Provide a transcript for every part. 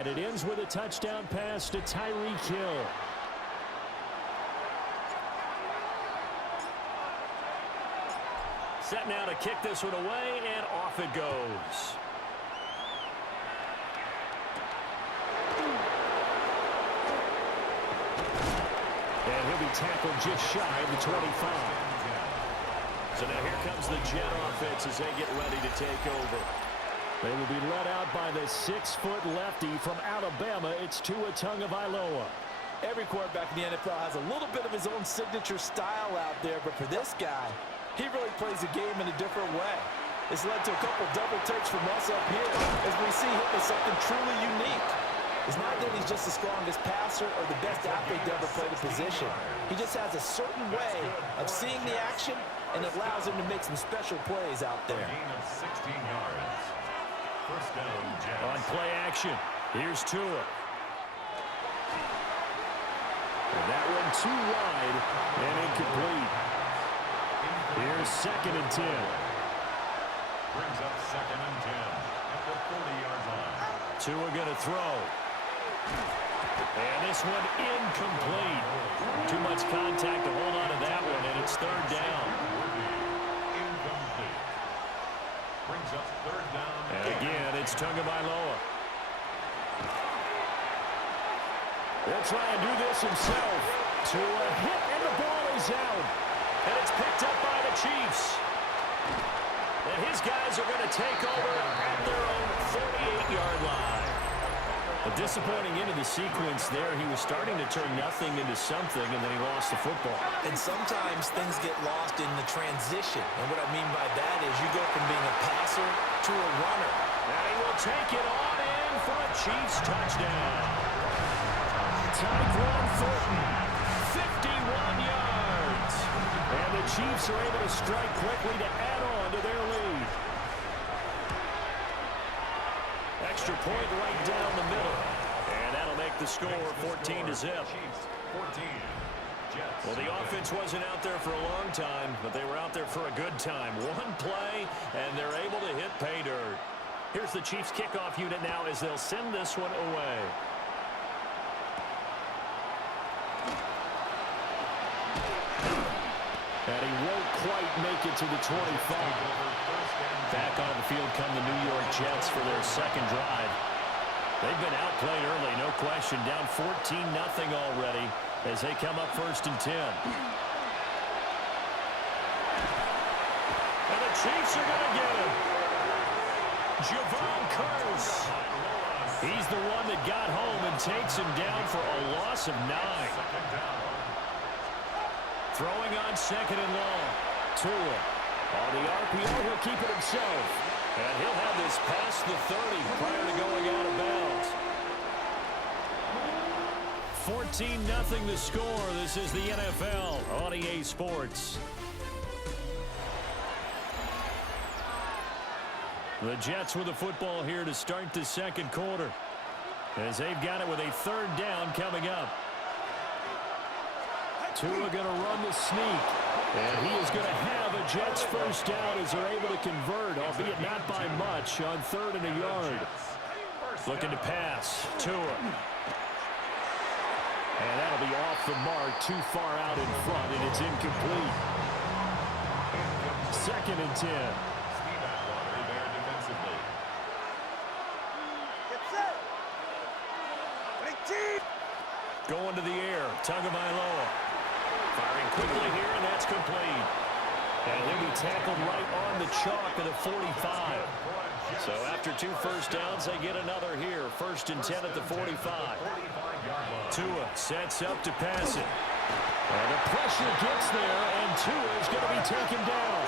And it ends with a touchdown pass to Tyreek Hill. Set now to kick this one away, and off it goes. And he'll be tackled just shy of the 25. So now here comes the Jet offense as they get ready to take over. They will be led out by the 6-foot lefty from Alabama. It's Tua Tagovailoa. Every quarterback in the NFL has a little bit of his own signature style out there, but for this guy, he really plays the game in a different way. It's led to a couple double takes from us up here as we see him as something truly unique. It's not that he's just the strongest passer or the best athlete to ever play the position. He just has a certain way of seeing the action, and it allows him to make some special plays out there. First down, Jets. On play action, here's Tua. And that one too wide and incomplete. Here's 2nd and 10. Brings up 2nd and 10 at the 40-yard line. Tua going to throw. And this one incomplete. Too much contact to hold on to that one, and it's 3rd down. Incomplete. Brings up 3rd down. And again, it's Tagovailoa. They'll try and do this himself. Tua hit, and the ball is out. And it's picked up by the Chiefs. And his guys are going to take over at their own 48-yard line. A disappointing end of the sequence there. He was starting to turn nothing into something, and then he lost the football. And sometimes things get lost in the transition. And what I mean by that is you go from being a passer to a runner. Now he will take it on in for a Chiefs touchdown. Tyquan Thornton, 51 yards. And the Chiefs are able to strike quickly to add on to their lead. Extra point right down the middle. And that'll make the score 14-0. Well, the offense wasn't out there for a long time, but they were out there for a good time. One play, and they're able to hit pay dirt. Here's the Chiefs kickoff unit now as they'll send this one away. And he won't quite make it to the 25. Back on the field come the New York Jets for their 2nd drive. They've been outplayed early, no question. Down 14-0 already as they come up 1st and 10. And the Chiefs are going to get him. Javon Curse. He's the one that got home and takes him down for a loss of 9. Throwing on 2nd and long. Tua. On the RPO, he'll keep it himself. And he'll have this past the 30 prior to going out of bounds. 14-0 the score. This is the NFL on EA Sports. The Jets with the football here to start the 2nd quarter. As they've got it with a 3rd down coming up. Tua going to run the sneak. And he is going to have a Jets 1st down as they're able to convert, albeit not by much, on 3rd and a yard. Looking to pass. Tua. And that'll be off the mark, too far out in front, and it's incomplete. 2nd and 10. Going to the air, Tagovailoa. Firing quickly here, and that's complete. And he'll be tackled right on the chalk at the 45. So after 2 first downs, they get another here. 1st and 10 at the 45. Tua sets up to pass it. And the pressure gets there, and Tua is going to be taken down.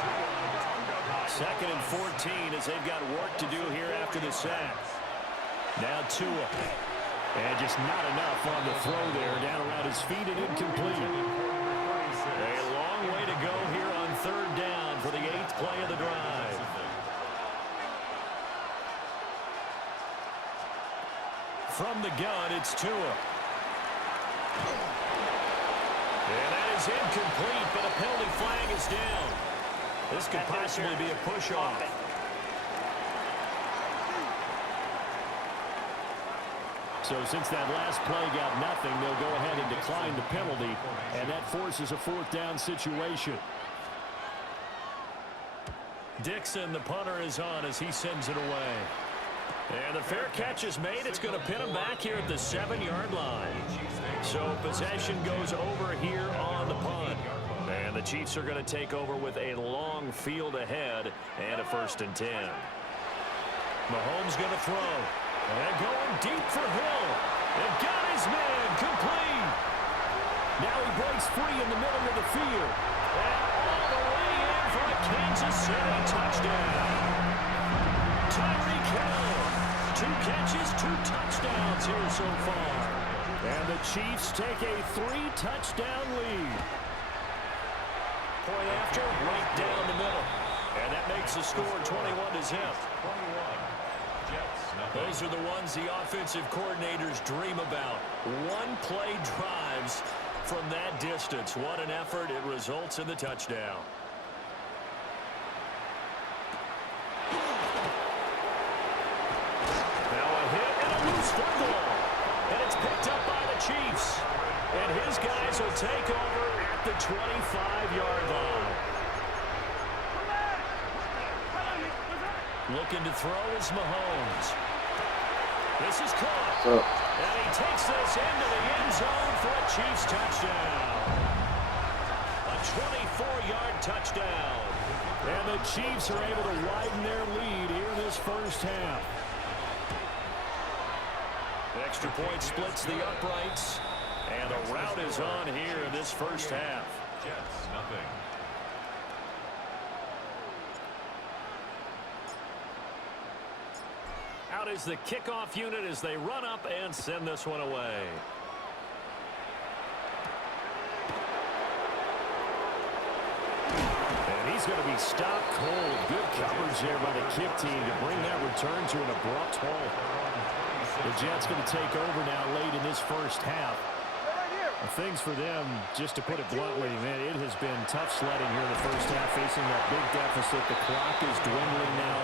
2nd and 14 as they've got work to do here after the sack. Now Tua. And just not enough on the throw there. Down around his feet and incomplete. A long way to go here on 3rd down for the 8th play of the drive. From the gun, it's Tua. And that is incomplete, but a penalty flag is down. This could possibly be a push-off. So since that last play got nothing, they'll go ahead and decline the penalty, and that forces a 4th down situation. Dixon, the punter, is on as he sends it away. And the fair catch is made. It's going to pin him back here at the 7-yard line. So possession goes over here on the punt. And the Chiefs are going to take over with a long field ahead and a 1st and 10. Mahomes going to throw. And going deep for Hill. And got his man complete. Now he breaks free in the middle of the field. And all the way in for a Kansas City touchdown. Tyreek Hill. 2 catches, 2 touchdowns here so far. And the Chiefs take a 3-touchdown lead. Point after, right down the middle. And that makes the score 21-0. Those are the ones the offensive coordinators dream about. One-play drives from that distance. What an effort. It results in the touchdown. Now a hit and a loose football. And it's picked up by the Chiefs. And his guys will take over at the 25-yard line. Looking to throw is Mahomes. This is caught. And he takes this into the end zone for a Chiefs touchdown. A 24-yard touchdown. And the Chiefs are able to widen their lead here in this first half. The extra point splits the uprights. And a rout is on here in this first half. Jets, nothing. Out is the kickoff unit as they run up and send this one away. And he's going to be stopped cold. Good coverage there by the kick team to bring that return to an abrupt halt. The Jets going to take over now late in this first half. Things for them, just to put it bluntly, man, it has been tough sledding here in the first half, facing that big deficit. The clock is dwindling now.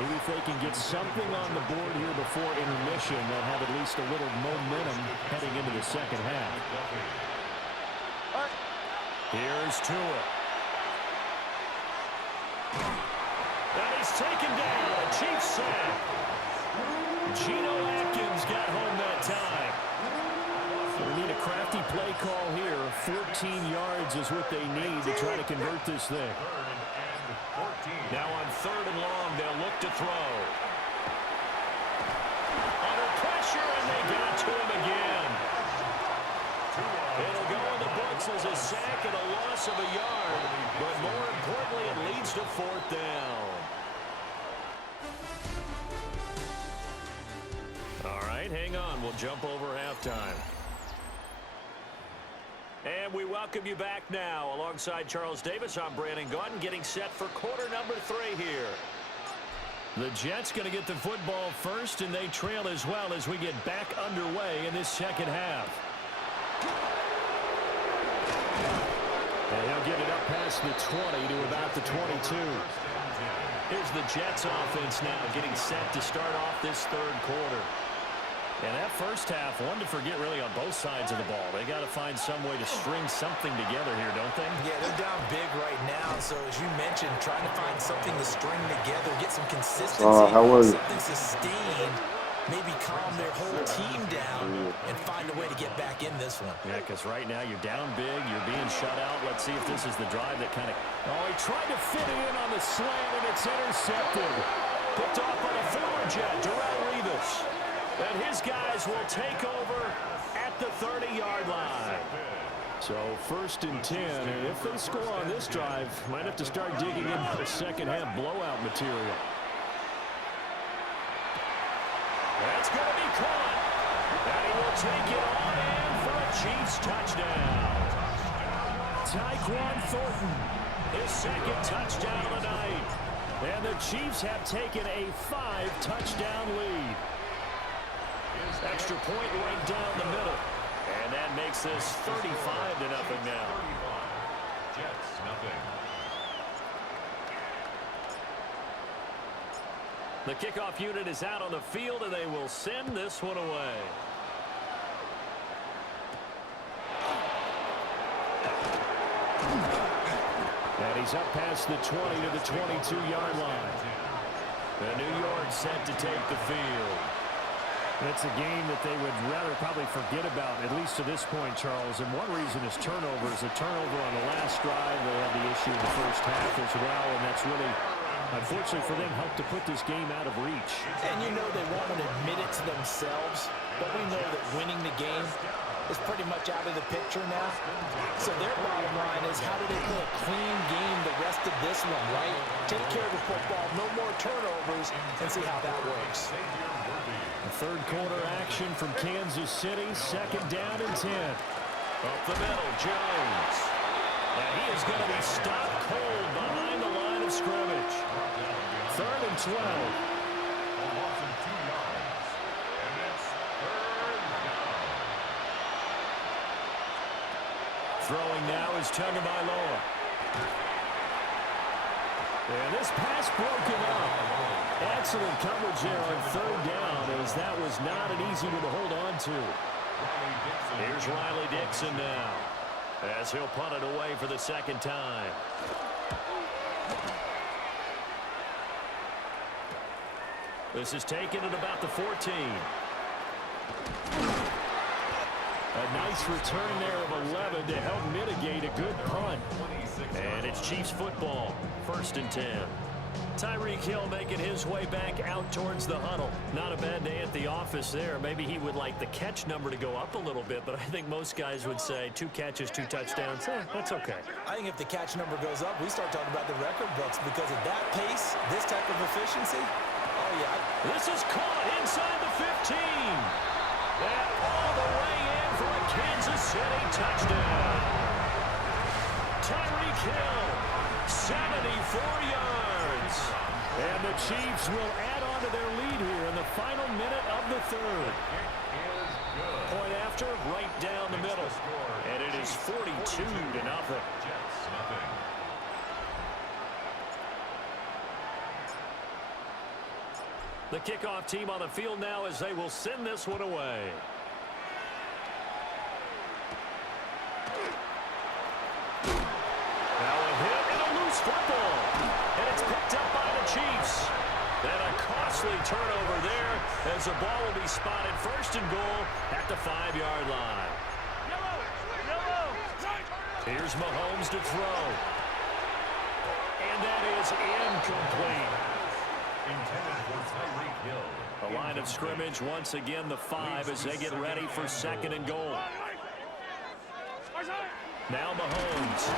Maybe if they can get something on the board here before intermission, they'll have at least a little momentum heading into the second half. Here's Tua. And he's taken down. A Chiefs sack. Geno Atkins got home that time. We need a crafty play call here. 14 yards is what they need to try to convert this thing. Now on 3rd and long, they'll look to throw. Under pressure, and they got to him again. It'll go in the books as a sack and a loss of a yard. But more importantly, it leads to 4th down. All right, hang on. We'll jump over halftime. And we welcome you back now. Alongside Charles Davis, I'm Brandon Gaudin, getting set for quarter number 3 here. The Jets going to get the football first, and they trail as well as we get back underway in this second half. And he'll get it up past the 20 to about the 22. Here's the Jets offense now getting set to start off this 3rd quarter. And that first half, one to forget really on both sides of the ball. They got to find some way to string something together here, don't they? Yeah, they're down big right now. So as you mentioned, trying to find something to string together, get some consistency, something sustained, maybe calm their whole team down and find a way to get back in this one. Yeah, because right now you're down big, you're being shut out. Let's see if this is the drive that kind of... Oh, he tried to fit it in on the slant, and it's intercepted. Picked off by the former Jet, Darrelle Revis. And his guys will take over at the 30-yard line. So 1st and 10, and if they score on this drive, might have to start digging into the second half blowout material. That's going to be caught. And he will take it on in for a Chiefs touchdown. Tyquan Thornton, his 2nd touchdown of the night. And the Chiefs have taken a 5-touchdown lead. Extra point right down the middle. And that makes this 35-0 now. Jets, nothing. The kickoff unit is out on the field, and they will send this one away. he's up past the 20 to the 22-yard line. The New York set to take the field. It's a game that they would rather probably forget about, at least to this point, Charles. And one reason is turnovers. A turnover on the last drive. They had the issue in the first half as well, and that's really, unfortunately for them, helped to put this game out of reach. And you know they won't admit it to themselves, but we know that winning the game is pretty much out of the picture now. So their bottom line is, how do they play a clean game the rest of this one, right? Take care of the football, no more turnovers, and see how that works. Third quarter action from Kansas City. Second down and 10. Up the middle, Jones. And he is going to be stopped cold behind the line of scrimmage. Third and 12. Throwing now is Tagovailoa. And this pass broken up. Excellent coverage there on third down, as that was not an easy one to hold on to. Here's Riley Dixon now, as he'll punt it away for the second time. This is taken at about the 14. A nice return there of 11 to help mitigate a good punt. And it's Chiefs football, 1st and 10. Tyreek Hill making his way back out towards the huddle. Not a bad day at the office there. Maybe he would like the catch number to go up a little bit, but I think most guys would say 2 catches, 2 touchdowns. That's okay. I think if the catch number goes up, we start talking about the record books, because at that pace, this type of efficiency, oh yeah. This is caught inside the 15. And all the way in for a Kansas City touchdown. Tyreek Hill, 74 yards. And the Chiefs will add on to their lead here in the final minute of the third. Point after, right down the middle. And it is 42 to nothing. The kickoff team on the field now, as they will send this one away. Now a hit and a loose football. And it's picked up by the Chiefs. And a costly turnover there, as the ball will be spotted 1st and goal at the 5-yard line. Here's Mahomes to throw. And that is incomplete. A line of scrimmage, once again the 5 as they get ready for 2nd and goal. Now Mahomes.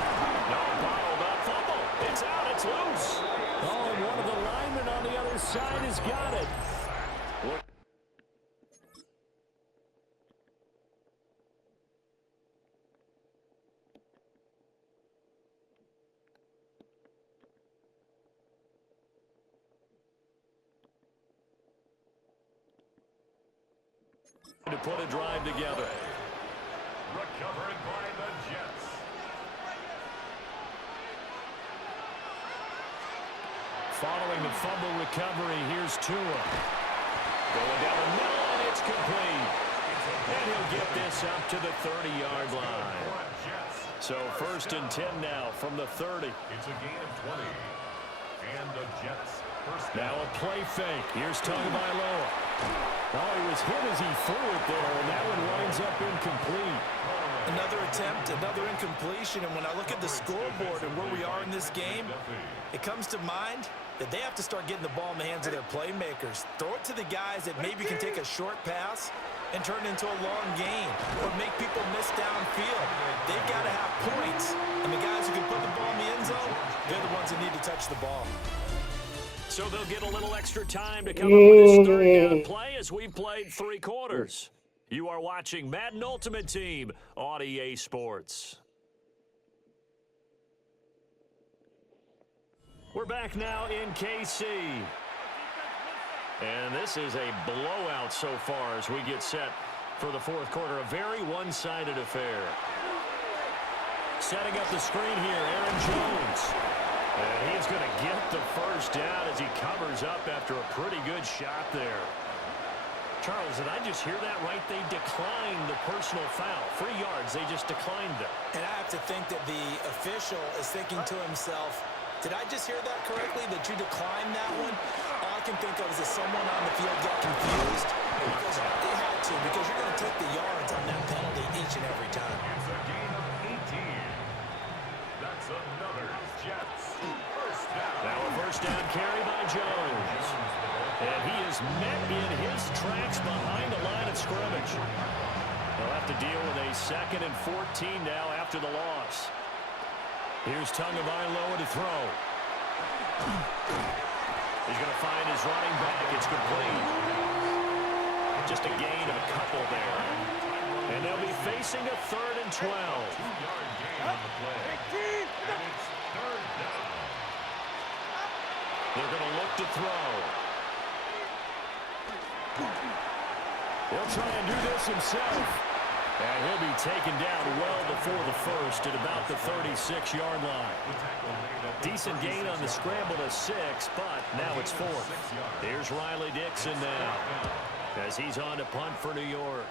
No, bottled up fumble. It's out, it's loose. Oh, and one of the linemen on the other side has got it. Look. To put a drive together. Recovered by the Jets. Following the fumble recovery, here's Tua. Going down the middle, and it's complete. And he'll get this up to the 30-yard line. So 1st and 10 now from the 30. It's a gain of 20. And the Jets first. Now a play fake. Here's Tagovailoa. Oh, he was hit as he threw it there, and that one winds up incomplete. Another attempt, another incompletion, and when I look at the scoreboard and where we are in this game, it comes to mind that they have to start getting the ball in the hands of their playmakers. Throw it to the guys that maybe can take a short pass and turn it into a long gain, or make people miss downfield. They've got to have points, and the guys who can put the ball in the end zone, they're the ones that need to touch the ball. So they'll get a little extra time to come up with this third down play as we played 3 quarters. You are watching Madden Ultimate Team on EA Sports. We're back now in KC. And this is a blowout so far as we get set for the 4th quarter. A very one-sided affair. Setting up the screen here, Aaron Jones. And he's going to get the first down as he covers up after a pretty good shot there. Charles, did I just hear that right? They declined the personal foul. 3 yards, they just declined them. And I have to think that the official is thinking to himself, did I just hear that correctly, that you declined that one? All I can think of is that someone on the field got confused. Because they had to, because you're going to take the yards on that penalty each and every time. It's a gain of 18. That's another Jets first down. Now a first down carry by Jones. And he is met in his tracks behind the line of scrimmage. They'll have to deal with a 2nd and 14 now after the loss. Here's Tagovailoa to throw. He's going to find his running back. It's complete. Just a gain of a couple there. And they'll be facing a 3rd and 12. 2-yard gain on the play. And it's third down. They're going to look to throw. He'll try and do this himself. And he'll be taken down well before the first at about the 36-yard line. Decent gain on the scramble to 6, but now it's 4th. Here's Riley Dixon now as he's on to punt for New York.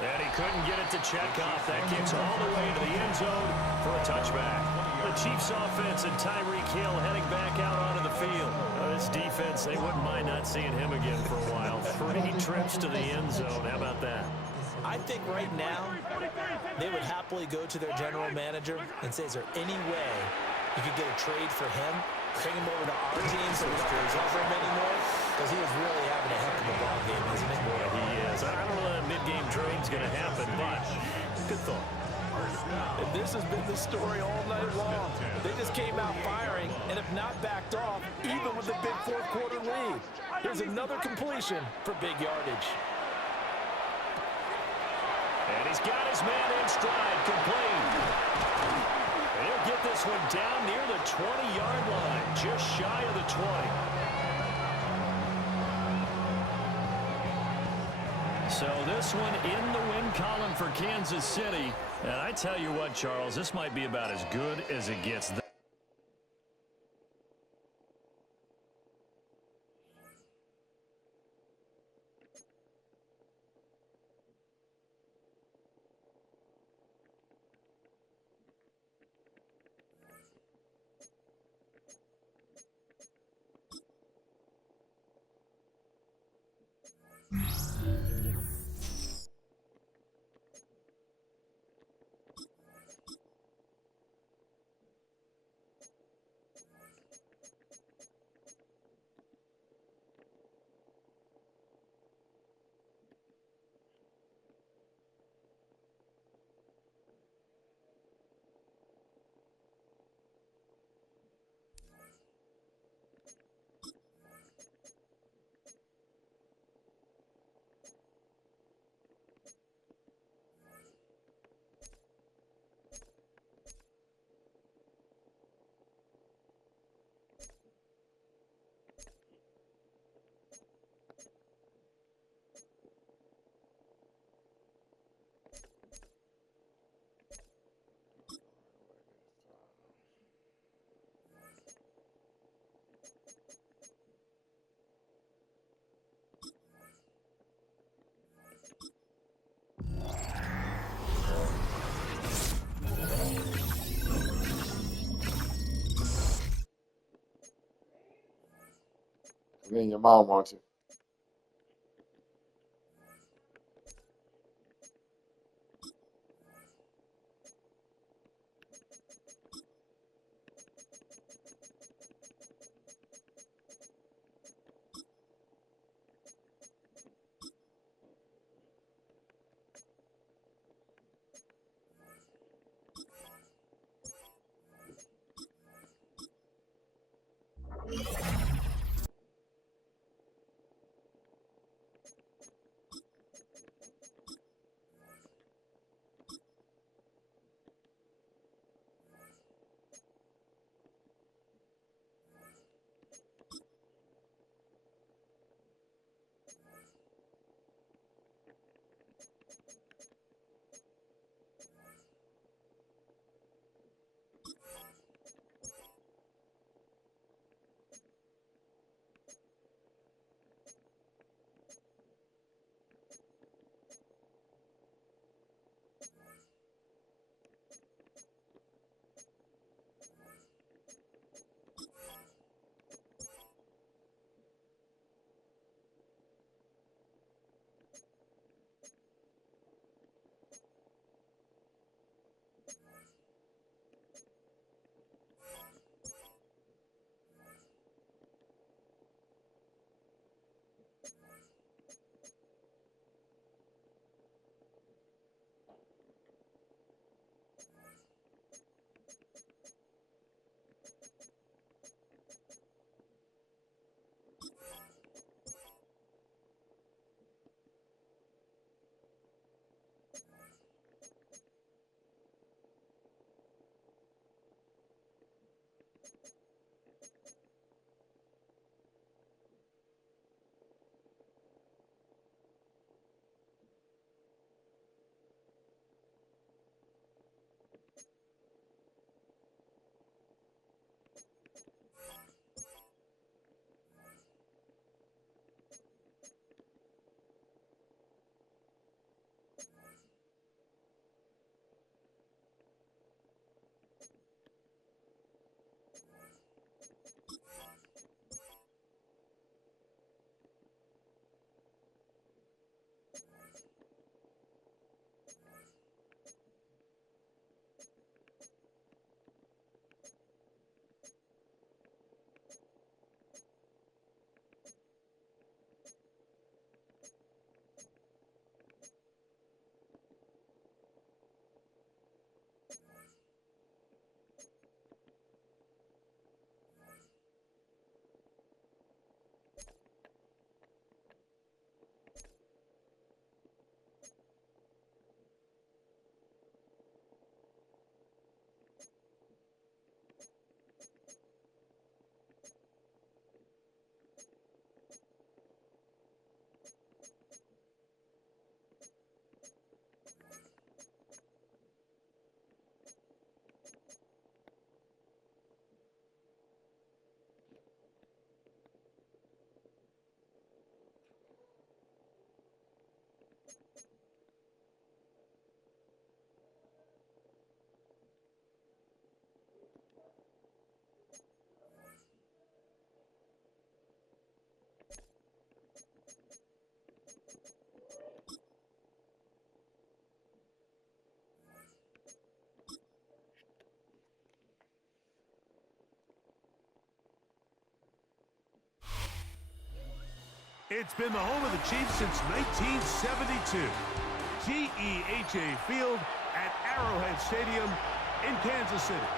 And he couldn't get it to Chekhov. That kicks all the way to the end zone for a touchback. The Chiefs offense and Tyreek Hill heading back out onto the field. This defense, they wouldn't mind not seeing him again for a while. 3 trips to the end zone. How about that? I think right now they would happily go to their general manager and say, is there any way you could get a trade for him? Bring him over to our team so we don't have to cover him anymore? Because he is really having a heck of a ball game, isn't he? Boy, he is. I don't know that mid-game trade's going to happen, but good thought. And this has been the story all night long. They just came out firing and have not backed off, even with the big fourth-quarter lead. Here's another completion for big yardage. And he's got his man in stride, complete. And he'll get this one down near the 20-yard line, just shy of the 20. So this one in the win column for Kansas City. And I tell you what, Charles, this might be about as good as it gets. Me and your mom want to. It's been the home of the Chiefs since 1972. GEHA Field at Arrowhead Stadium in Kansas City.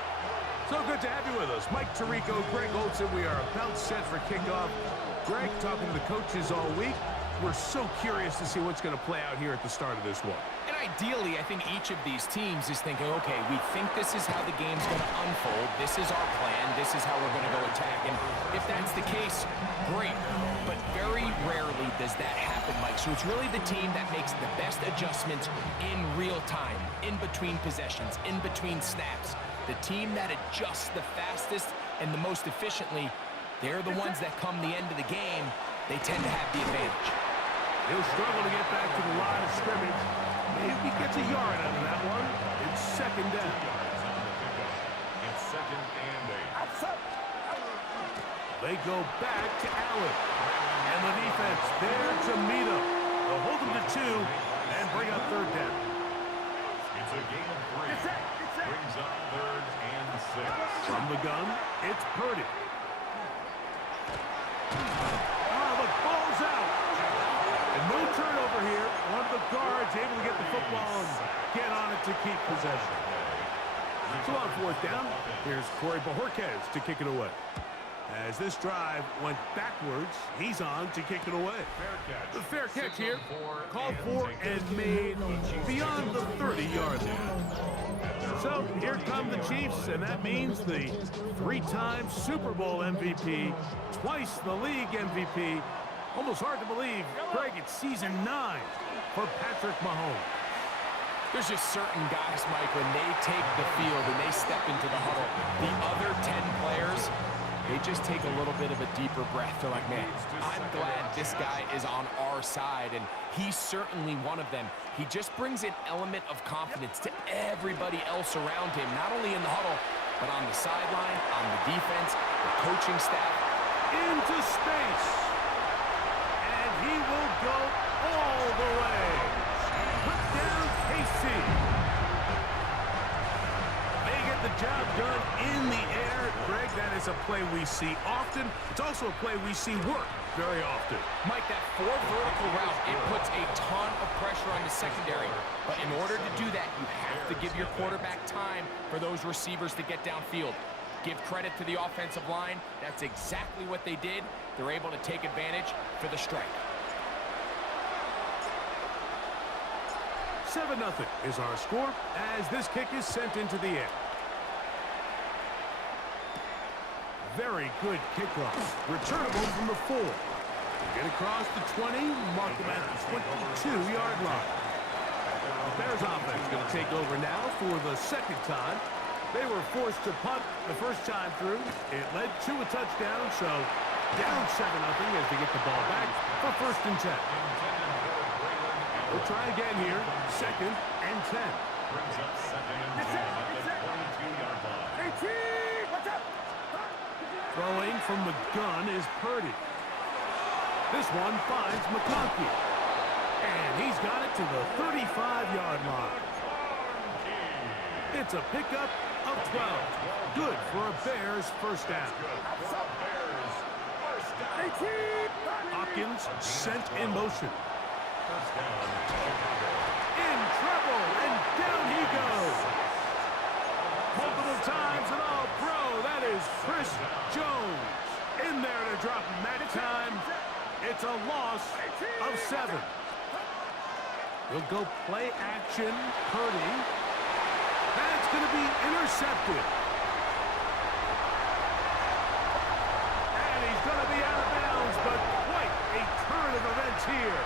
So good to have you with us. Mike Tirico, Greg Olson. We are about set for kickoff. Greg, talking to the coaches all week. We're so curious to see what's going to play out here at the start of this one. And ideally, I think each of these teams is thinking, okay, we think this is how the game's going to unfold. This is our plan. This is how we're going to go attack. And if that's the case, great. But very rarely does that happen, Mike. So it's really the team that makes the best adjustments in real time, in between possessions, in between snaps. The team that adjusts the fastest and the most efficiently, they're the ones that come the end of the game, they tend to have the advantage. He'll struggle to get back to the line of scrimmage. Maybe gets a yard out of that one. It's second down. It's 2nd and 8. They go back to Allen. And the defense there to meet him. They'll hold him to 2 and bring up 3rd down. It's a gain of 3. Brings up 3rd and 6. From the gun, it's Purdy. The ball's out. And no turnover here. One of the guards able to get the football and get on it to keep possession. So on 4th down, here's Corey Bojorquez to kick it away. As this drive went backwards, he's on to kick it away. The fair catch here, called for and made beyond the 30-yard line. So here come the Chiefs, and that means the 3-time Super Bowl MVP, twice the league MVP. Almost hard to believe, Greg, it's season 9 for Patrick Mahomes. There's just certain guys, Mike, when they take the field and they step into the huddle, the other 10 players, they just take a little bit of a deeper breath. They're like, man, I'm glad this guy is on our side, and he's certainly one of them. He just brings an element of confidence to everybody else around him, not only in the huddle, but on the sideline, on the defense, the coaching staff. Into space. And he will go all the way. Put down Casey. They get the job done in the air. Greg, that is a play we see often. It's also a play we see work very often. Mike, that 4 vertical route, it puts a ton of pressure on the secondary. But in order to do that, you have to give your quarterback time for those receivers to get downfield. Give credit to the offensive line. That's exactly what they did. They're able to take advantage for the strike. 7-0 is our score as this kick is sent into the air. Very good kickoff. Returnable from the 4. Get across the 20, mark them at the 22-yard line. The Bears offense going to take over now for the 2nd time. They were forced to punt the first time through. It led to a touchdown, so down 7-0 as they get the ball back for 1st and 10. We'll try again here, 2nd and 10. Brings up 2nd and 10 at the 22-yard line. What's up? Throwing from the gun is Purdy. This one finds McConkey. And he's got it to the 35-yard line. It's a pickup of 12. Good for a Bears 1st down. Hopkins sent in motion. In trouble, and down he goes. Multiple times and all pro. That is Chris Jones. In there to drop him that time. It's a loss of 7. We'll go play action. Purdy. That's going to be intercepted. And he's going to be out of bounds, but quite a turn of events here.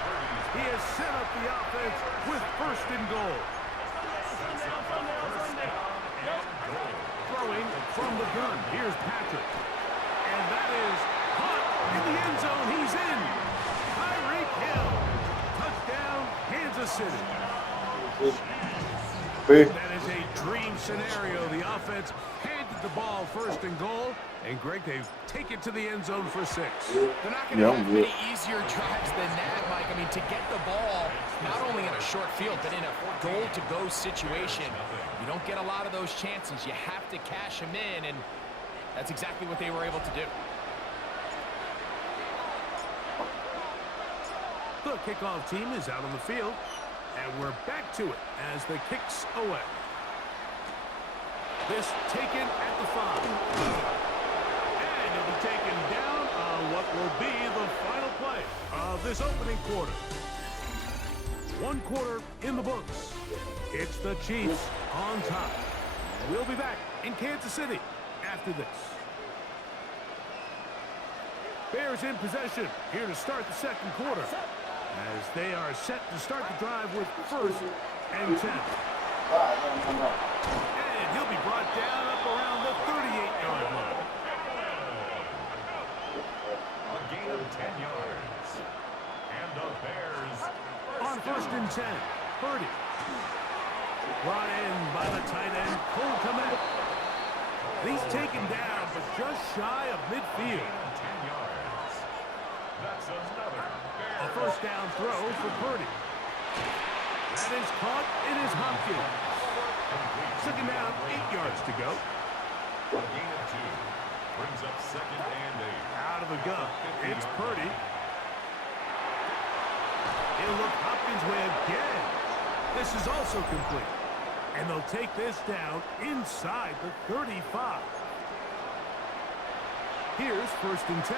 He has set up the offense with 1st and goal. Throwing from the gun. Here's Patrick. And that is caught in the end zone. He's in. Tyreek Hill. Touchdown, Kansas City. That is a dream scenario. The offense handed the ball 1st and goal. And, Greg, they take it to the end zone for 6. They're not going to have many easier drives than that, Mike. I mean, to get the ball, not only in a short field, but in a goal-to-go situation, you don't get a lot of those chances. You have to cash them in, and that's exactly what they were able to do. The kickoff team is out on the field, and we're back to it as the kicks away. This taken at the 5. And it'll be taken down on what will be the final play of this opening quarter. One quarter in the books. It's the Chiefs on top. We'll be back in Kansas City after this. Bears in possession here to start the second quarter as they are set to start the drive with 1st and 10. And he'll be brought down up around the 38-yard line. A gain of 10 yards. And the Bears On 1st and 10, Purdy. Brought in by the tight end, Cole Kmet. He's taken down, but just shy of midfield. 10 yards. That's another A first down throw for Purdy. That is caught. It is Hopkins. Second down, 8 yards to go. A gain of 2. Brings up 2nd and 8. Out of the gun. It's Purdy. He'll look Hopkins' way again. This is also complete. And they'll take this down inside the 35. Here's 1st and 10.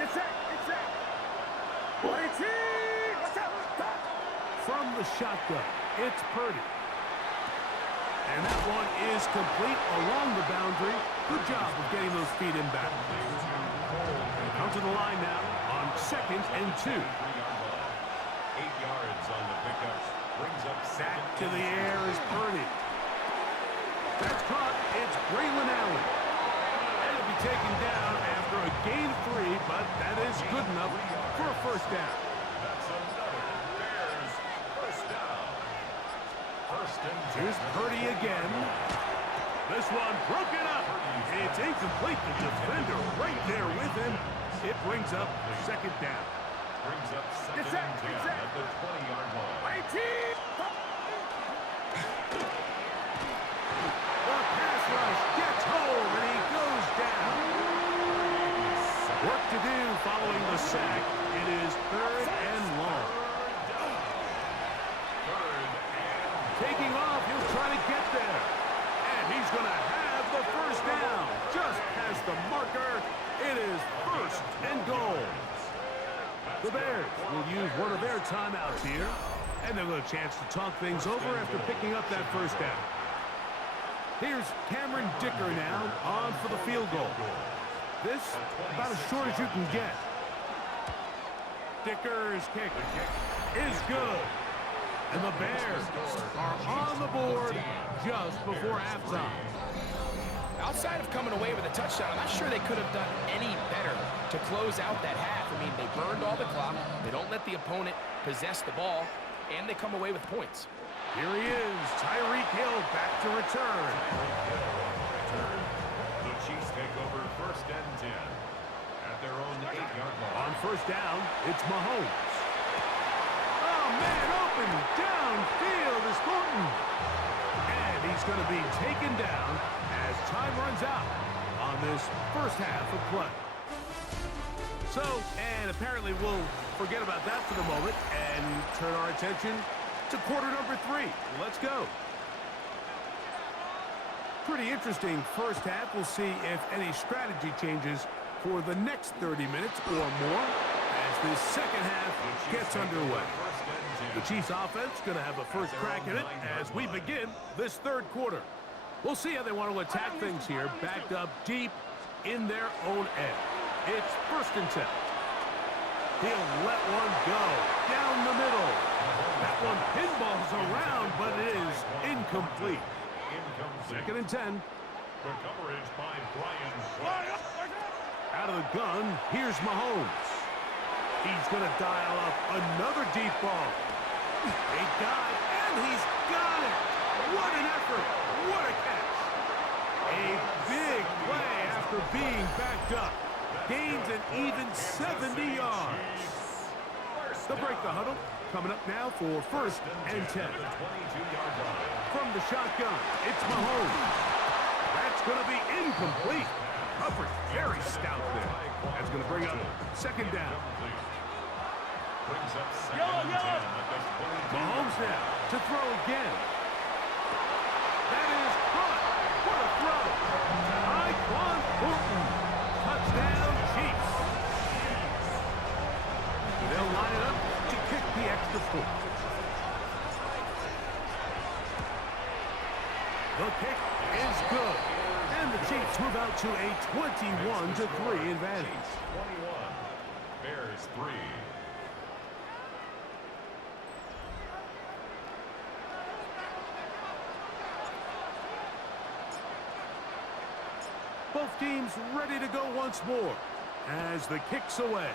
Get set. From the shotgun, it's Purdy. And that one is complete along the boundary. Good job of getting those feet in back. Come to the line now on 2nd and 2. 8 yards on the pickup. Brings up Back 2nd to the air is Purdy. That's caught. It's Braylon Allen. And it'll be taken down after a gain of 3, but that is good enough for a first down. That's another Bears first down. 1st and 10. Here's Purdy again. This one broken up. It's incomplete. The defender right there with him. It brings up 2nd down. Brings up 2nd and 10 at the 20-yard line. The pass rush gets home, and he goes down. Work to do following the sack. It is 3rd and long. Taking off, he'll try to get there. And he's going to have the first down. Just past the marker, it is 1st and goal. The Bears will use one of their timeouts here. And they'll get a chance to talk things over after picking up that first down. Here's Cameron Dicker now on for the field goal. This about as short as you can get. Dicker's kick is good. And the Bears are on the board just before halftime. Outside of coming away with a touchdown, I'm not sure they could have done any better to close out that half. I mean, they burned all the clock. They don't let the opponent possess the ball, and they come away with points. Here he is, Tyreek Hill back to return. The Chiefs take over 1st and 10 at their own 8-yard line. On first down, it's Mahomes. Oh, man, open downfield is Thornton. And he's going to be taken down as time runs out on this first half of play. So, and apparently we'll forget about that for the moment and turn our attention to quarter number 3. Let's go. Pretty interesting first half. We'll see if any strategy changes for the next 30 minutes or more as this second half gets underway. The Chiefs offense going to have a first crack at it as we begin this third quarter. We'll see how they want to attack things here, backed up deep in their own end. It's 1st and 10. He'll let one go down the middle. That one pinballs around, but it is incomplete. 2nd and 10. The coverage by Brian. Out of the gun, here's Mahomes. He's going to dial up another deep ball. A dive, and he's got it. What an effort. What a catch. A big play after being backed up. Gains an even 70 yards. They'll break the huddle. Coming up now for 1st and 10. From the shotgun, it's Mahomes. That's going to be incomplete. coverage very stout there. That's going to bring up second down. Brings up second and 10 at the 42. Mahomes now to throw again. That is caught. What a throw. Tyquan Thornton. Touchdown, Chiefs. They'll line it up to kick the extra point. The kick is good. And the Chiefs move out to a 21-3 advantage. 21. Bears 3. Both teams ready to go once more as the kick's away.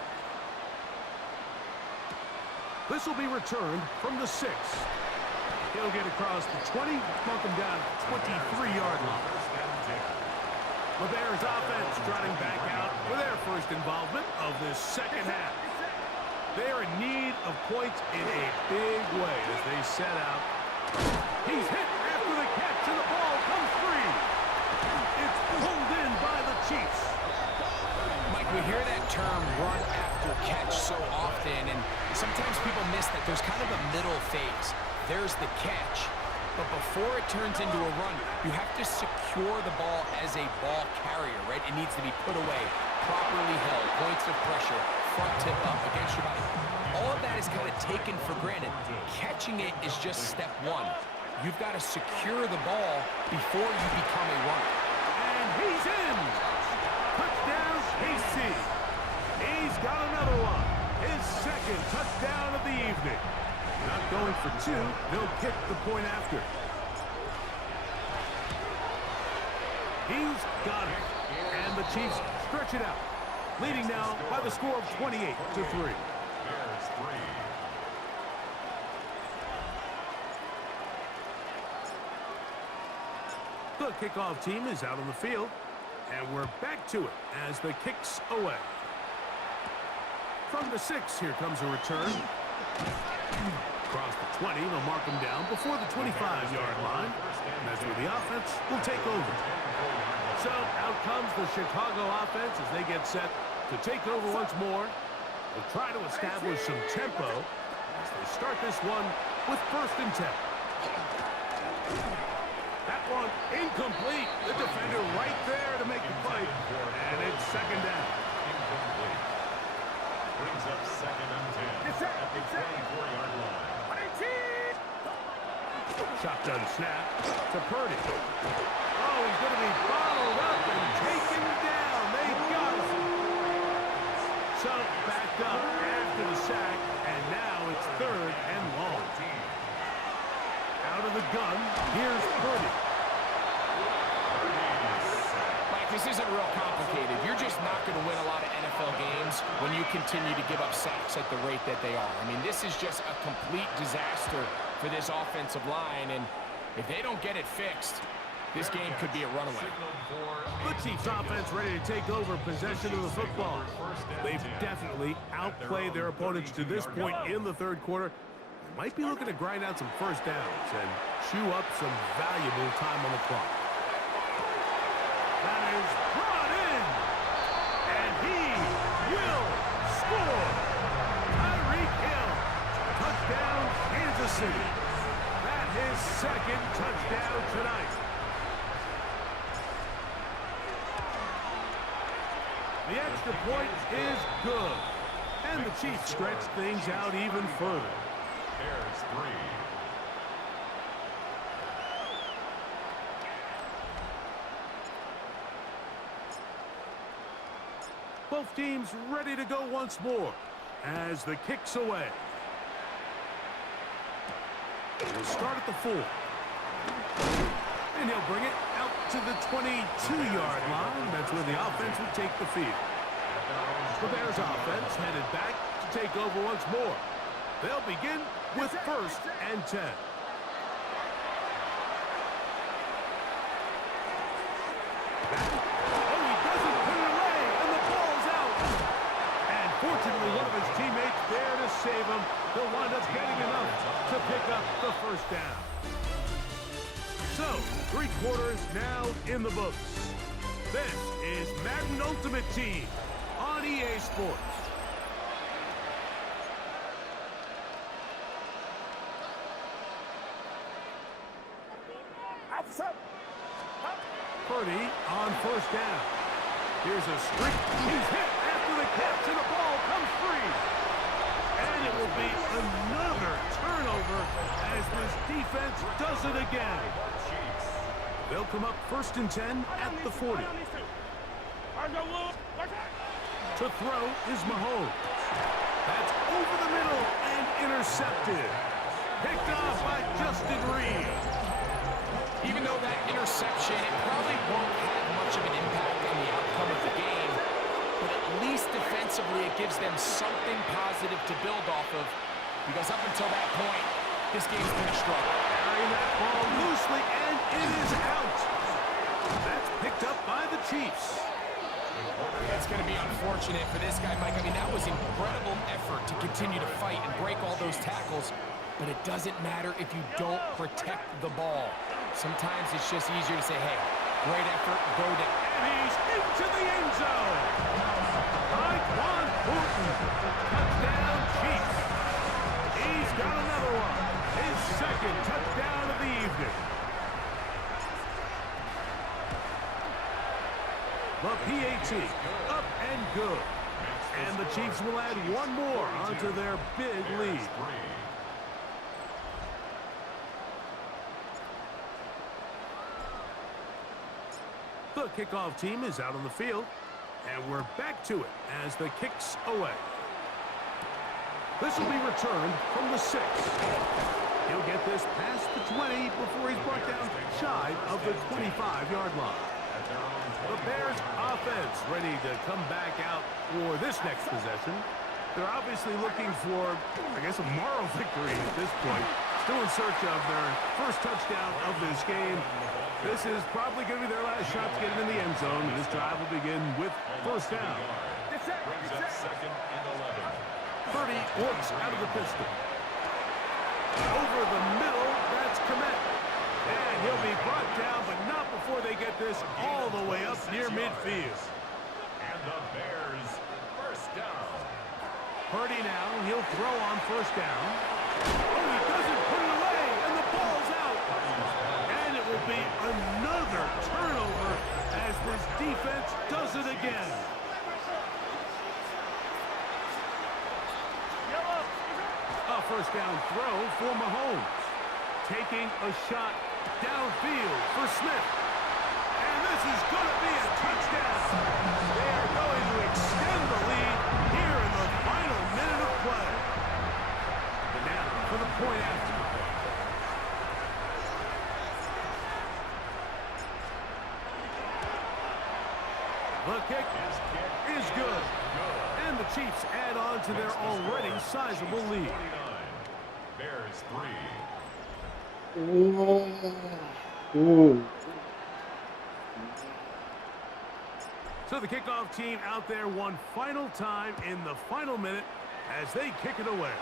This will be returned from the 6. He'll get across the 20, mark him down at the 23-yard line. The Bears offense trotting back out for their first involvement of this second half. They are in need of points in a big way as they set out. He's hit after the catch and the ball comes free. It's pulled in by the Chiefs. Mike, we hear that term run after catch so often, and sometimes people miss that there's kind of a middle phase. There's the catch, but before it turns into a run, you have to secure the ball as a ball carrier, right? It needs to be put away, properly held, points of pressure, front tip up against your body. All of that is kind of taken for granted. Catching it is just step one. You've got to secure the ball before you become a runner. And he's in. Touchdown, KC. He's got another one. His second touchdown of the evening. Not going for 2. They'll kick the point after. He's got it. And the Chiefs stretch it out. Leading now by the score of 28-3. Bears 3. The kickoff team is out on the field. And we're back to it as the kick's away. From the 6, here comes a return. Across the 20, they'll mark him down before the 25-yard line. And that's where the offense will take over. So out comes the Chicago offense as they get set to take over once more. They'll try to establish some tempo as they start this one with 1st and 10. That one incomplete. The defender right there to make the play. And it's second down. Incomplete. Brings up second and 10 at the 24-yard line. Shotgun snap to Purdy. Oh, he's going to be bottled up and taken down. They got him. So backed up after the sack, and now it's 3rd and long. Out of the gun, here's Purdy. Mike, this isn't real complicated. You're just not going to win a lot of NFL games when you continue to give up sacks at the rate that they are. I mean, this is just a complete disaster for this offensive line, and if they don't get it fixed, this game could be a runaway. The Chiefs offense ready to take over possession of the football. They've definitely outplayed their opponents to this point in the 3rd quarter. They might be looking to grind out some first downs and chew up some valuable time on the clock. That is brought in, and he will score. Tyreek Hill, touchdown, Kansas City. That is 2nd touchdown tonight. The extra point is good. And the Chiefs stretch things out even further. Bears 3. Both teams ready to go once more as the kick's away. We'll start at the 4. And he'll bring it out to the 22-yard line. That's where the offense will take the field. The Bears offense headed back to take over once more. They'll begin with 1st and 10. Oh, he doesn't put it away, and the ball's out. And fortunately, one of his teammates there to save him. He'll wind up getting enough to pick up the 1st down. So, 3 quarters now in the books. This is Madden Ultimate Team on EA Sports. Purdy on first down. Here's a streak. He's hit after the catch, and the ball comes free. And it will be another turnover as this defense does it again. They'll come up 1st and 10 at the 40. To throw is Mahomes. That's over the middle and intercepted. Picked off by Justin Reed. Even though that interception, it probably won't have much of an impact on the outcome of the game, but at least defensively it gives them something positive to build off of, because up until that point, this game's been a struggle. Carrying that ball loosely, and it is out. That's picked up by the Chiefs. It's going to be unfortunate for this guy, Mike. I mean, that was incredible effort to continue to fight and break all those tackles, but it doesn't matter if you don't protect the ball. Sometimes it's just easier to say, hey, great effort, go down. And he's into the end zone. Tyquan Thornton. Touchdown, Chiefs. He's got another one. His second touchdown of the evening. The PAT, up and good. And the Chiefs will add one more onto their big lead. The kickoff team is out on the field, and we're back to it as the kick's away. This will be returned from the 6. He'll get this past the 20 before he's brought down shy of the 25-yard line. The Bears offense ready to come back out for this next possession. They're obviously looking for, I guess, a moral victory at this point. Still in search of their first touchdown of this game. This is probably going to be their last shot to get it in the end zone. This drive will begin with first down. Second and 11. Purdy works out of the pistol. Over the middle, that's Komet. And he'll be brought down, but not before they get this all the way up near midfield. And the Bears first down. Purdy now, he'll throw on first down. Oh, he doesn't put it away, and the ball's out. And it will be another turnover as this defense does it again. A first down throw for Mahomes. Taking a shot downfield for Smith. And this is going to be a touchdown. They are going to extend the lead here in the final minute of play. And now for the point after. The kick is good. And the Chiefs add on to their already sizable lead. Bears 3. So the kickoff team out there one final time in the final minute as they kick it away.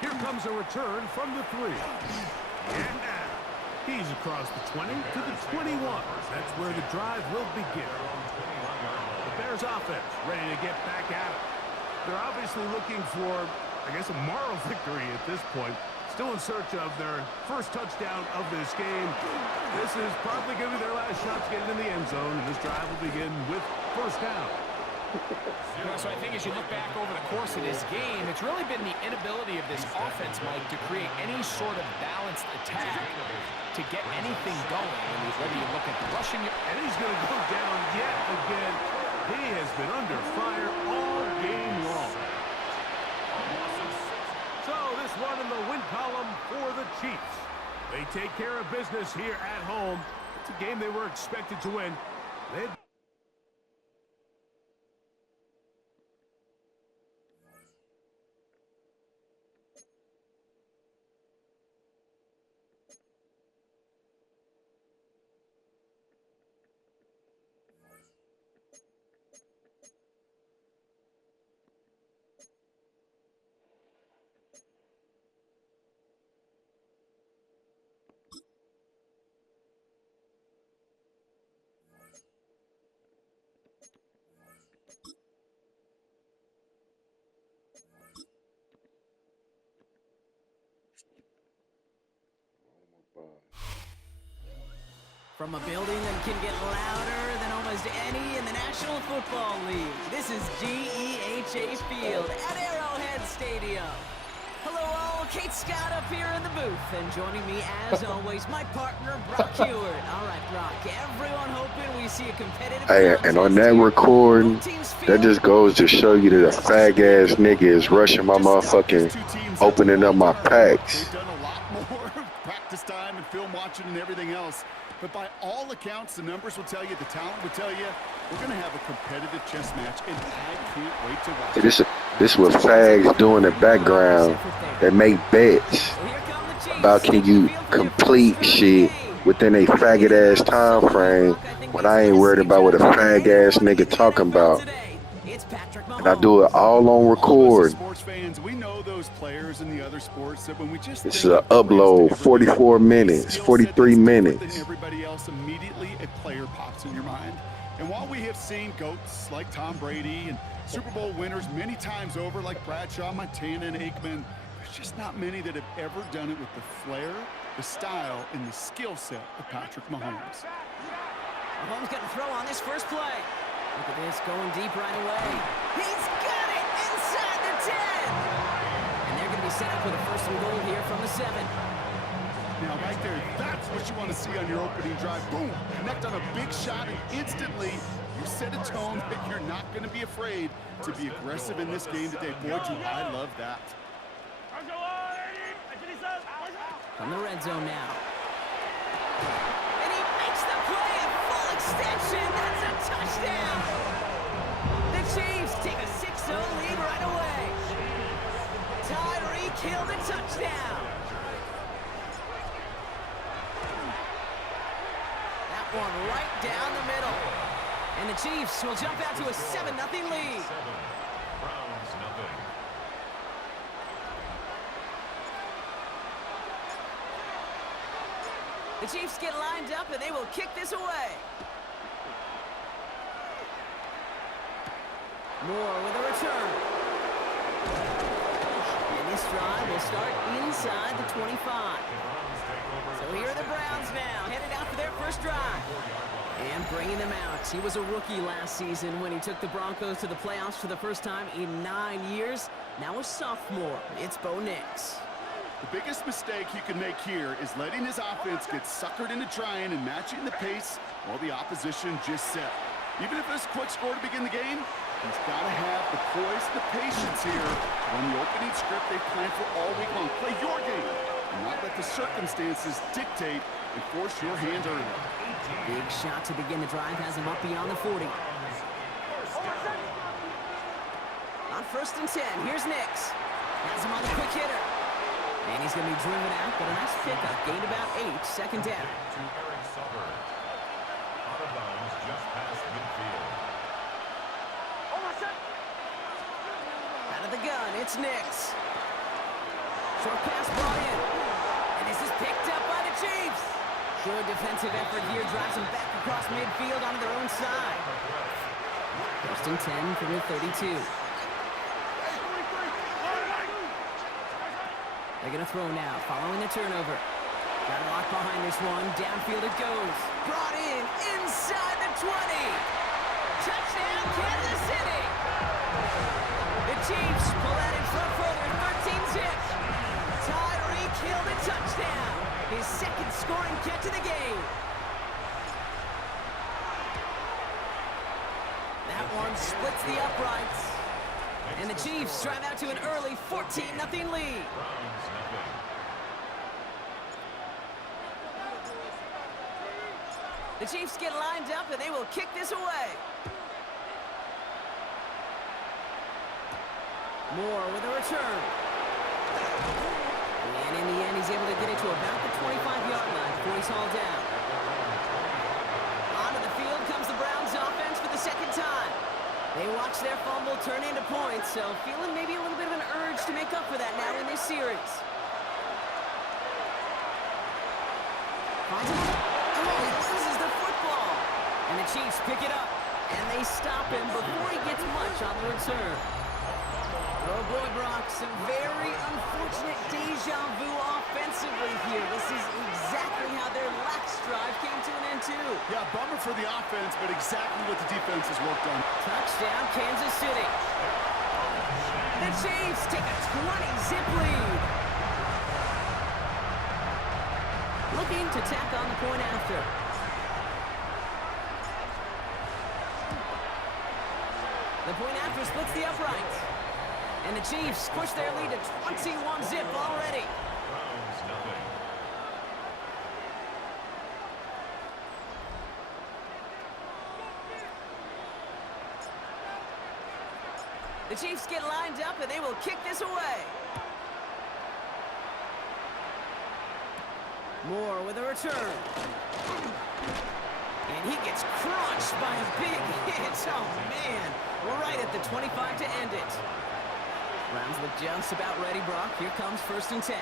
Here comes a return from the 3. And now he's across the 20 to the 21. That's where the drive will begin. The Bears offense ready to get back at it. They're obviously looking for, I guess, a moral victory at this point. Still in search of their first touchdown of this game. This is probably going to be their last shot to get it in the end zone, and this drive will begin with first down. So I think as you look back over the course of this game, it's really been the inability of this offense, Mike, to create any sort of balanced attack to get anything going. I mean, whether you look at the rushing... And he's going to go down yet again. He has been under fire all game long. So this one in the win column for the Chiefs. They take care of business here at home. It's a game they were expected to win. They From a building that can get louder than almost any in the National Football League, this is GEHA Field at Arrowhead Stadium. Hello all, Kate Scott up here in the booth, and joining me as always, my partner Brock Hewitt. All right, Brock, everyone hoping we see a competitive Hey, and on that recording, that just goes to show you that a fag-ass nigga is rushing my motherfucking opening up my packs. They've done a lot more practice time and film watching and everything else. But by all accounts, the numbers will tell you, the talent will tell you, we're going to have a competitive chess match, and I can't wait to watch it. This what fags do in the background. They make bets about can you complete shit within a faggot-ass time frame when I ain't worried about what a fag-ass nigga talking about. And I do it all on record. Sports fans, we know those players in the other sports that when we just This is an upload, 44 minutes, 43 minutes. Everybody else, immediately a player pops in your mind. And while we have seen GOATs like Tom Brady and Super Bowl winners many times over like Bradshaw, Montana, and Aikman, there's just not many that have ever done it with the flair, the style, and the skill set of Patrick Mahomes. Mahomes got to throw on this first play. Look at this, going deep right away. He's got it inside the 10. And they're going to be set up with a first and goal here from the 7. Now, right there, that's what you want to see on your opening drive. Boom, connect on a big shot, and instantly you set a tone that you're not going to be afraid to be aggressive in this game today. Boy, do I love that. From the red zone now. And he makes the play at full extension. That's a touchdown. The Chiefs take a 6-0 lead right away. Tyreek Hill the touchdown. That one right down the middle. And the Chiefs will jump out to a 7-0 lead. The Chiefs get lined up, and they will kick this away. Moore with a return. And this drive will start inside the 25. So here are the Browns now, headed out for their first drive. And bringing them out. He was a rookie last season when he took the Broncos to the playoffs for the first time in 9 years. Now a sophomore. It's Bo Nix. The biggest mistake he can make here is letting his offense get suckered into trying and matching the pace while the opposition just set. Even if it's a quick score to begin the game, he's got to have the poise and the patience here to run the opening script they've planned for all week long. Play your game and not let the circumstances dictate and force your hand early. Big shot to begin the drive has him up beyond the 40. On 1st and 10, here's Nix. Has him on the quick hitter. And he's going to be driven out, but a nice pickup. Gained about 8, second down. Out of the gun, it's Nix. Short pass brought in. And this is picked up by the Chiefs. Good defensive effort here. Drives them back across midfield onto their own side. 1st and 10 from the 32. They're going to throw now, following the turnover. Got a lock behind this one. Downfield it goes. Brought in inside the 20. Touchdown, Kansas City. The Chiefs pull out in front further, 13-zip. Tyreek Hill the touchdown. His second scoring catch of the game. That one splits the uprights. And the Chiefs drive out to an early 14-0 lead. The Chiefs get lined up, and they will kick this away. Moore with a return. And in the end, he's able to get it to about the 25-yard line before he's hauled down. Onto the field comes the Browns offense for the second time. They watch their fumble turn into points, so feeling maybe a little bit of an urge to make up for that now in this series. He loses the football. And the Chiefs pick it up. And they stop him before he gets much on the return. Oh boy, Brock, some very unfortunate deja vu offensively here. This is exactly how their lax drive came to an end too. Yeah, bummer for the offense, but exactly what the defense has worked on. Touchdown, Kansas City. The Chiefs take a 20-zip lead. Looking to tack on the point after. The point after splits the uprights. And the Chiefs push their lead to 21-zip already. Browns nothing. The Chiefs get lined up, and they will kick this away. Moore with a return. And he gets crushed by a big hit. Oh, man. Right at the 25 to end it. Browns look just about ready, Brock. Here comes 1st and 10.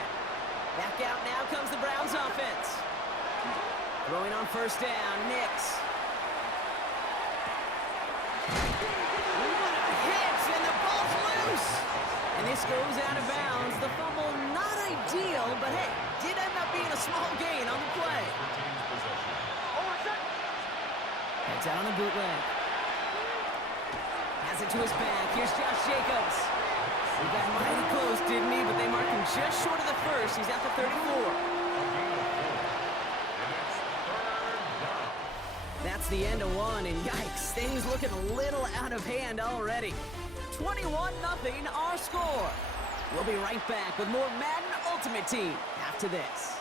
Back out now comes the Browns offense. Throwing on 1st down, Nix. What a hit, and the ball's loose. And this goes out of bounds. The fumble not ideal, but hey, did end up being a small gain on the play. Heads out on the bootleg. Has it to his back. Here's Josh Jacobs. He got mighty close, didn't he? But they marked him just short of the 1st. He's at the 34. That's the end of 1, and yikes, things looking a little out of hand already. 21-0 our score. We'll be right back with more Madden Ultimate Team after this.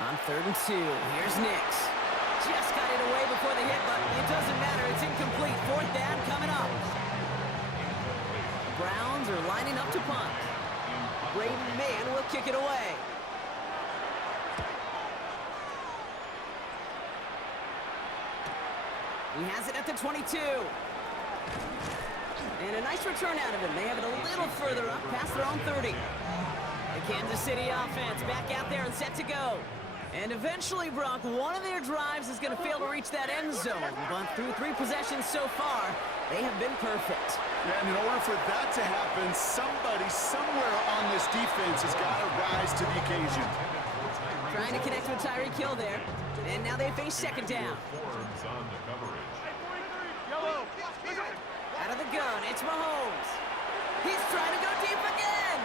On 3rd and 2, here's Nix. Just got it away before the hit, but it doesn't matter. It's incomplete. 4th down coming up. The Browns are lining up to punt. Braden Mann will kick it away. He has it at the 22. And a nice return out of him. They have it a little further up past their own 30. The Kansas City offense back out there and set to go. And eventually, Brock, one of their drives is going to fail to reach that end zone. But through 3 possessions so far, they have been perfect. Yeah, and in order for that to happen, somebody somewhere on this defense has got to rise to the occasion. Trying to connect with Tyreek Hill there. And now they face 2nd down. Out of the gun, it's Mahomes. He's trying to go deep again.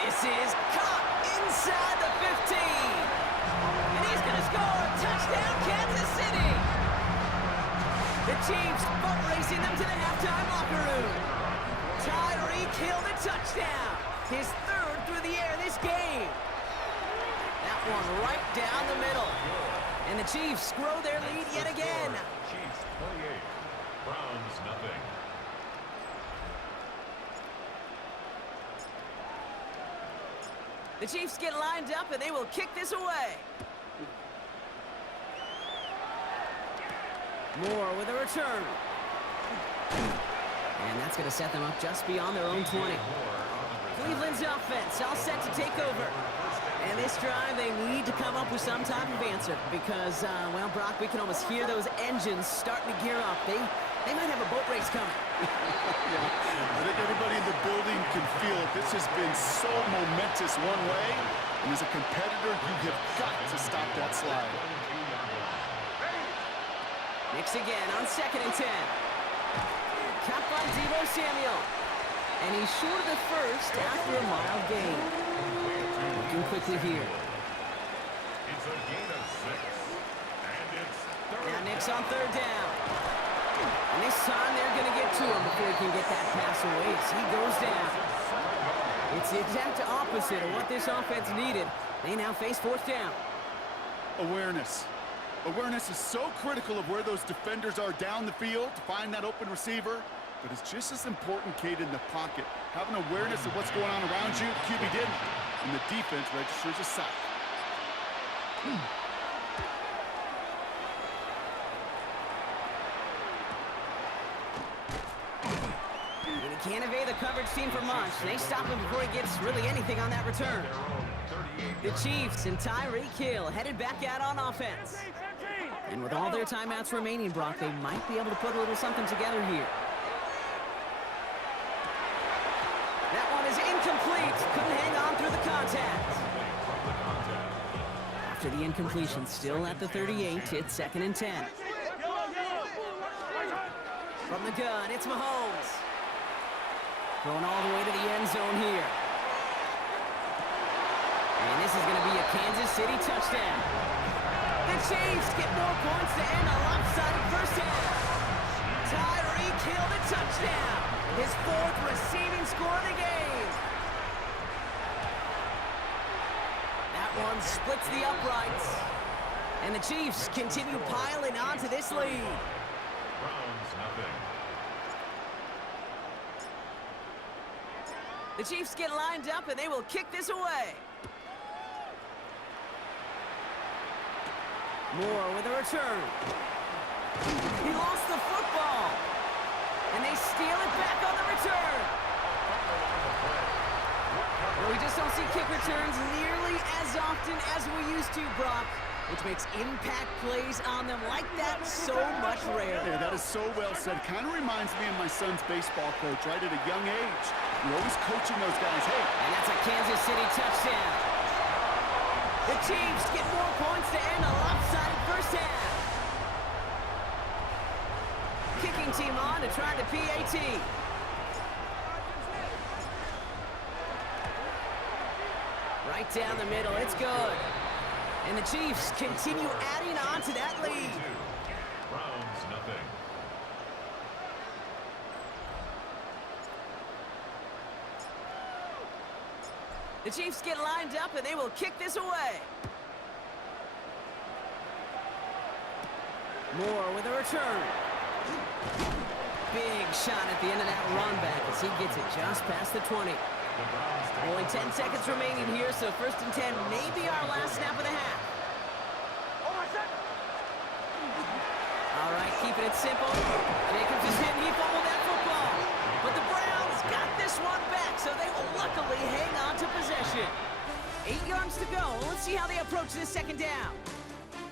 This is caught inside the 15. And he's going to score. Touchdown, Kansas City. The Chiefs boat racing them to the halftime locker room. Tyreek Hill the touchdown. His 3rd through the air this game. That one right down the middle. And the Chiefs grow their lead yet again. Chiefs 28, Browns nothing. The Chiefs get lined up, and they will kick this away. Moore with a return. And that's going to set them up just beyond their own 20. Cleveland's offense all set to take over. And this drive, they need to come up with some type of answer because, well, Brock, we can almost hear those engines starting to gear up. They might have a boat race coming. Yeah, I think everybody in the building can feel it. This has been so momentous one way, and as a competitor, you have got to stop that slide. Nix again on 2nd and 10. Caught by Deebo Samuel. And he's short of the 1st after a mild gain. Looking quickly here. It's a gain of 6, and it's 3rd. Now Nix on 3rd down. And this time they're going to get to him before he can get that pass away as he goes down. It's the exact opposite of what this offense needed. They now face 4th down. Awareness. Awareness is so critical of where those defenders are down the field to find that open receiver, but it's just as important, Kate, in the pocket. Having awareness of what's going on around you, the QB didn't, and the defense registers a sack. And he can't evade the coverage team for much. They stop him before he gets really anything on that return. The Chiefs and Tyreek Hill headed back out on offense. And with all their timeouts remaining, Brock, they might be able to put a little something together here. After the incompletion, still at the 38, it's 2nd and 10. From the gun, it's Mahomes. Going all the way to the end zone here. And this is going to be a Kansas City touchdown. The Chiefs get more points to end a lopsided first half. Tyreek Hill the touchdown. His 4th receiving score of the game. That one splits the uprights. And the Chiefs continue piling onto this lead. Browns nothing. The Chiefs get lined up and they will kick this away. Moore with a return. He lost the football. And they steal it back on the return. Well, we just don't see kick returns nearly as often as we used to, Brock, which makes impact plays on them like that so much rarer. Yeah, that is so well said. Kind of reminds me of my son's baseball coach, right at a young age. You're always coaching those guys. Hey. And that's a Kansas City touchdown. The Chiefs get more points to end a lopsided first half. Kicking team on to try the PAT. Right down the middle, it's good. And the Chiefs continue adding on to that lead. Browns nothing. The Chiefs get lined up and they will kick this away. Moore with a return. Big shot at the end of that run back as he gets it just past the 20. Only 10 seconds remaining here, so 1st and 10 may be our last snap of the half. All right, keeping it simple. Jacobs is hit and he fumbled that football. But the Browns got this one back, so they will luckily hang on to possession. 8 yards to go. Let's see how they approach this 2nd down.